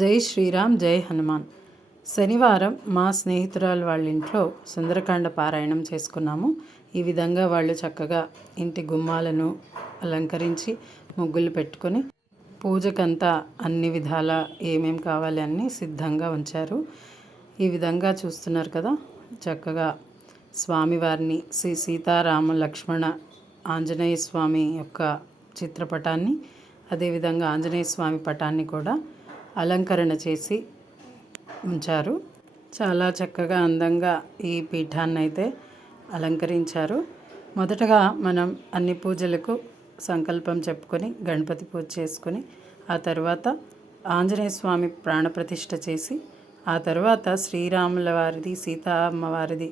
జై శ్రీరామ్, జై హనుమాన్. శనివారం మా స్నేహితురాలు వాళ్ళ ఇంట్లో సుందరకాండ పారాయణం చేసుకున్నాము. ఈ విధంగా వాళ్ళు చక్కగా ఇంటి గుమ్మాలను అలంకరించి ముగ్గులు పెట్టుకొని పూజకంతా అన్ని విధాల ఏమేం కావాలి అన్నీ సిద్ధంగా ఉంచారు. ఈ విధంగా చూస్తున్నారు కదా, చక్కగా స్వామివారిని శ్రీ సీతారామ లక్ష్మణ ఆంజనేయ స్వామి యొక్క చిత్రపటాన్ని, అదేవిధంగా ఆంజనేయ స్వామి పటాన్ని కూడా అలంకరణ చేసి ఉంచారు. చాలా చక్కగా అందంగా ఈ పీఠాన్ని అయితే అలంకరించారు. మొదటగా మనం అన్ని పూజలకు సంకల్పం చెప్పుకొని గణపతి పూజ చేసుకొని ఆ తర్వాత ఆంజనేయ స్వామి ప్రాణప్రతిష్ఠ చేసి ఆ తర్వాత శ్రీరాముల వారిది సీతమ్మవారిది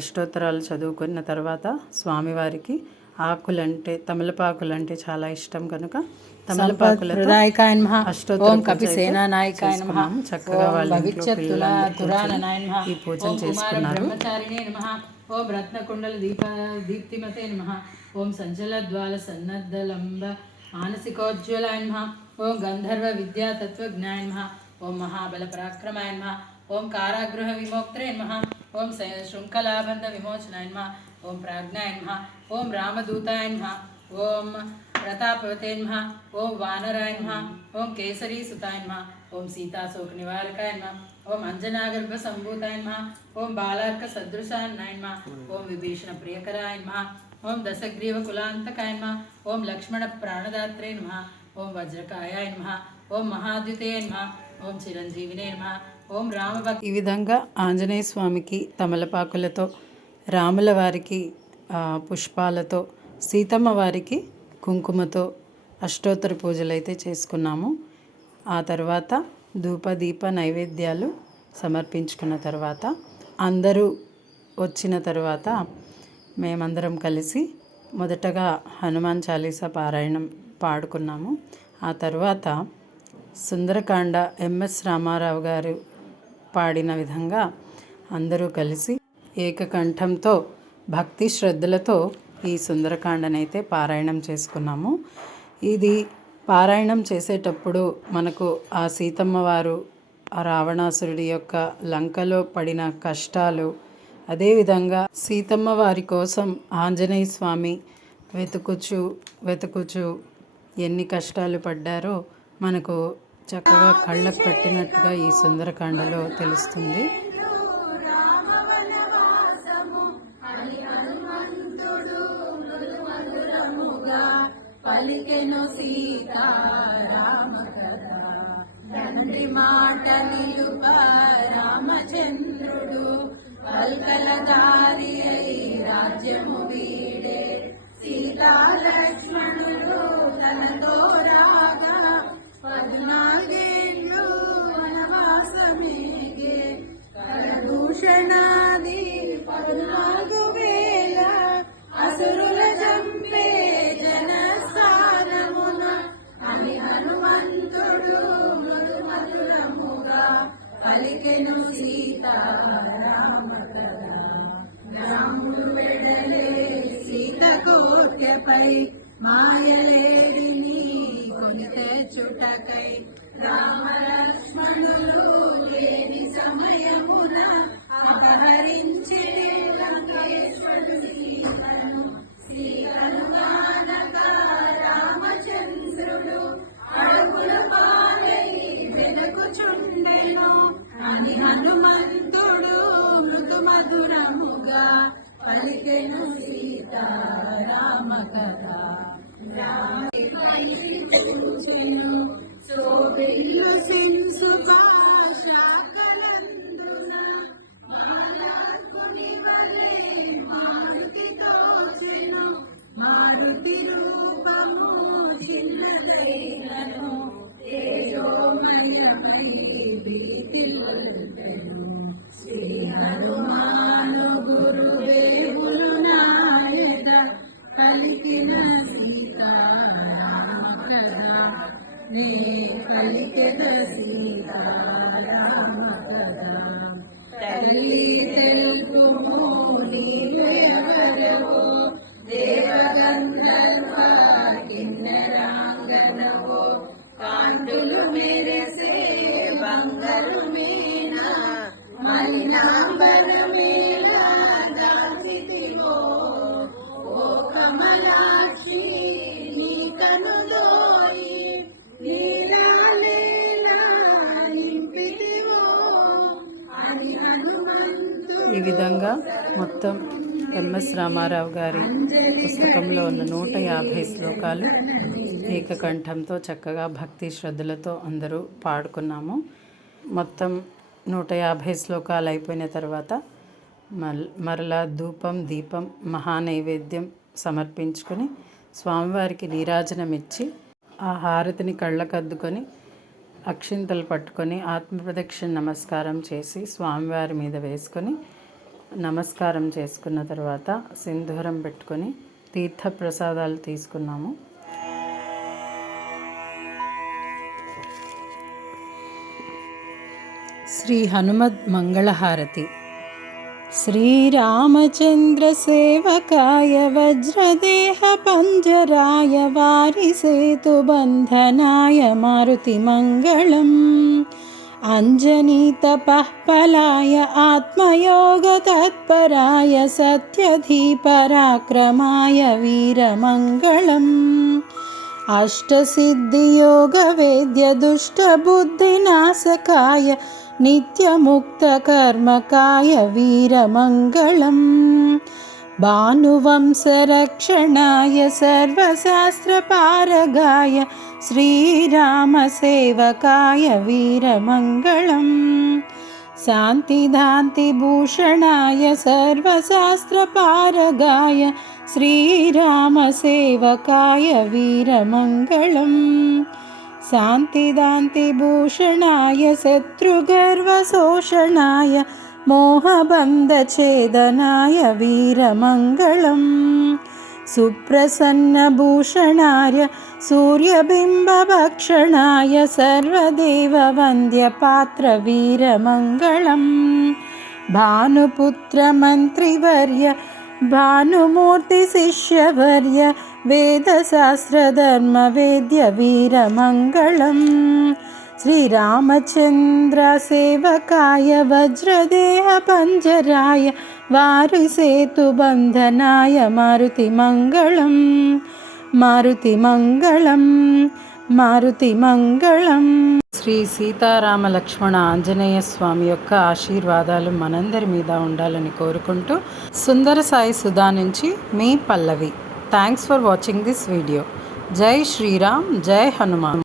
అష్టోత్తరాలు చదువుకున్న తర్వాత స్వామివారికి ఆకులంటే తమలపాకులంటే చాలా ఇష్టం కనుక తమలపాకులతో అష్టోత్తరం చక్కగా వాళ్ళ ఈ పూజను చేసుకున్నారు. ఓం రత్నకుండల దీప్తిమతే నమః. ఓం సంచలద్వాల సన్నద్ధలంబ మానసికోజ్వలాయ నమః. ఓం గంధర్వ విద్యా తత్వజ్ఞాయ నమః. ఓం మహాబల పరాక్రమాయ నమః. ఓం కారాగృహ విమోక్త్రే నమః. ఓం శృంఖలాబంధ విమోచనాయ నమః. ఓం ప్రాజ్ఞాయ నమః. ఓం రామదూతాయ నమః. ఓం ప్రతాపవతే నమః. ఓం వానరాయ నమః. ఓం కేసరీ సుతాయ నమః. ఓం సీతాశోక నివారకాయ నమః. ఓం అంజనాగర్భ సంభూతాయ నమః. ఓం బాలార్క సదృశాయ నమః. ఓం విభీషణ ప్రియకరాయ నమః. ఓం దశగ్రీవ కులాంతకాయ నమః. ఓం లక్ష్మణ ప్రాణదాత్రే నమః. ఓం వజ్రకాయాయ నమః. ఓం మహాద్యుతే నమః. ఓం చిరంజీవినే నమః. ఓం రామభక్త. ఈ విధంగా ఆంజనేయ స్వామికి తమలపాకులతో, రాముల వారికి పుష్పాలతో, సీతమ్మ వారికి కుంకుమతో అష్టోత్తర పూజలు అయితే చేసుకున్నాము. ఆ తర్వాత ధూపదీప నైవేద్యాలు సమర్పించుకున్న తర్వాత అందరూ వచ్చిన తర్వాత మేమందరం కలిసి మొదటగా హనుమాన్ చాలీసా పారాయణం పాడుకున్నాము. ఆ తర్వాత సుందరకాండ ఎంఎస్ రామారావు గారు పాడిన విధంగా అందరూ కలిసి ఏకకంఠంతో భక్తి శ్రద్ధలతో ఈ సుందరకాండనైతే పారాయణం చేసుకున్నాము. ఇది పారాయణం చేసేటప్పుడు మనకు ఆ సీతమ్మ వారు ఆ రావణాసురుడి యొక్క లంకలో పడిన కష్టాలు, అదేవిధంగా సీతమ్మ వారి కోసం ఆంజనేయ స్వామి వెతుకుచు ఎన్ని కష్టాలు పడ్డారో మనకు చక్కగా కళ్ళకు కట్టినట్టుగా ఈ సుందరకాండలో తెలుస్తుంది. పలికెను సీతారామ కథ, తండ్రి మాట నిలుప రామచంద్రుడు, పల్కల దారి అయి రాజ్యము వీడే, సీతా లక్ష్మణుడు తనతో రాగా 14 ఏళ్ళు వనవాసమేగే, కరదూషణాది 14,000 అసురుల చంపే జనస్థానమున అని హనుమంతుడు మధురముగా పలికెను సీతారామ కథ. రాముడు వెడలే సీత కోర్కెపై, మాయలేడిని కొని తెచ్చుటకై, రామ లక్ష్మణులు లేని సమయమున అపహరించి లంకేశ్వరుడు సీతను మానక రామచంద్రుడు అడుగుల పాలై వెనుకుచుండెను అని హనుమంతుడు మృదు మధురముగా పలికెను సీతారామ కథ. శోభిల్లు సెన్సు భాషాకలందున మాలాకుని వల్లే మారుతి తోచెను, మారుతి రూపము చిన్నదైనను, తేజోమయమై వీటిల్లుపెను, శ్రీ హనుమాను గురుదేవులు నాయక పలికిన సీతారామ కథ, నీ పలికిన సీతారామ కథ. తల్లి తెలుపుము నీవెవరవో, దేవగంధర్వ కిన్నెరాంగనవో, కాంతులు మెరిసే తరుమేనా మలినాంబరమేలా దాచితివో ఓ కమలాక్షి నీ కనులోని నీలాలేలా నింపితివో అని హనుమంతు. ఈ విధంగా మొత్తం ఎంఎస్ రామారావు గారి పుస్తకంలో ఉన్న 150 శ్లోకాలు ఏకకంఠంతో చక్కగా భక్తి శ్రద్ధలతో అందరూ పాడుకున్నాము. మొత్తం 150 శ్లోకాలు అయిపోయిన తర్వాత మరలా ధూపం దీపం మహానైవేద్యం సమర్పించుకొని స్వామివారికి నీరాజనం ఇచ్చి ఆ హారతిని కళ్ళకద్దుకొని అక్షింతలు పట్టుకొని ఆత్మప్రదక్షిణ నమస్కారం చేసి స్వామివారి మీద వేసుకొని నమస్కారం చేసుకున్న తర్వాత సింధూరం పెట్టుకొని తీర్థ ప్రసాదాలు తీసుకున్నాము. శ్రీ హనుమద్ మంగళహారతి. శ్రీరామచంద్ర సేవకాయ వజ్రదేహ పంజరాయ వారి సేతు బంధనాయ మారుతి మంగళం. అంజనీతపఃఫలాయ ఆత్మయోగ తత్పరాయ సత్యధీపరాక్రమాయ వీరమంగళం. అష్టసిద్ధియోగ వేద్య దుష్టబుద్ధినాశకాయ నిత్యముక్తకర్మకాయ వీరమంగళం. భానువంశరక్షణాయ సర్వశాస్త్రపారగాయ శ్రీరామసేవకాయ వీరమంగళం. శాంతిదాంతిభూషణాయ సర్వశాస్త్రపారగాయ శ్రీరామసేవకాయ వీరమంగళం. శాంతిదాంతిభూషణాయ శత్రుగర్వశోషణాయ మోహబంధఛేదనాయ వీరమంగళం. సుప్రసన్నభూషణాయ సూర్యబింబభక్షణాయ సర్వదేవవంద్యపాత్ర వీరమంగళం. భానుపుత్రమంత్రివర్య భానుమూర్తి శిష్యవర్య వేదశాస్త్రధర్మవేద్య వీరమంగళం. శ్రీరామచంద్ర సేవకాయ వజ్రదేహ పంజరాయ వారి సేతు బంధనాయ మారుతి మంగళం. మారుతి మంగళం. మారుతి మంగళం. శ్రీ సీతారామ లక్ష్మణ ఆంజనేయ స్వామి యొక్క ఆశీర్వాదాలు మనందరి మీద ఉండాలని కోరుకుంటూ సుందర సాయి సుధా నుంచి మీ Pallavi. Thanks for watching this video. జై శ్రీరామ్, జై హనుమాన్.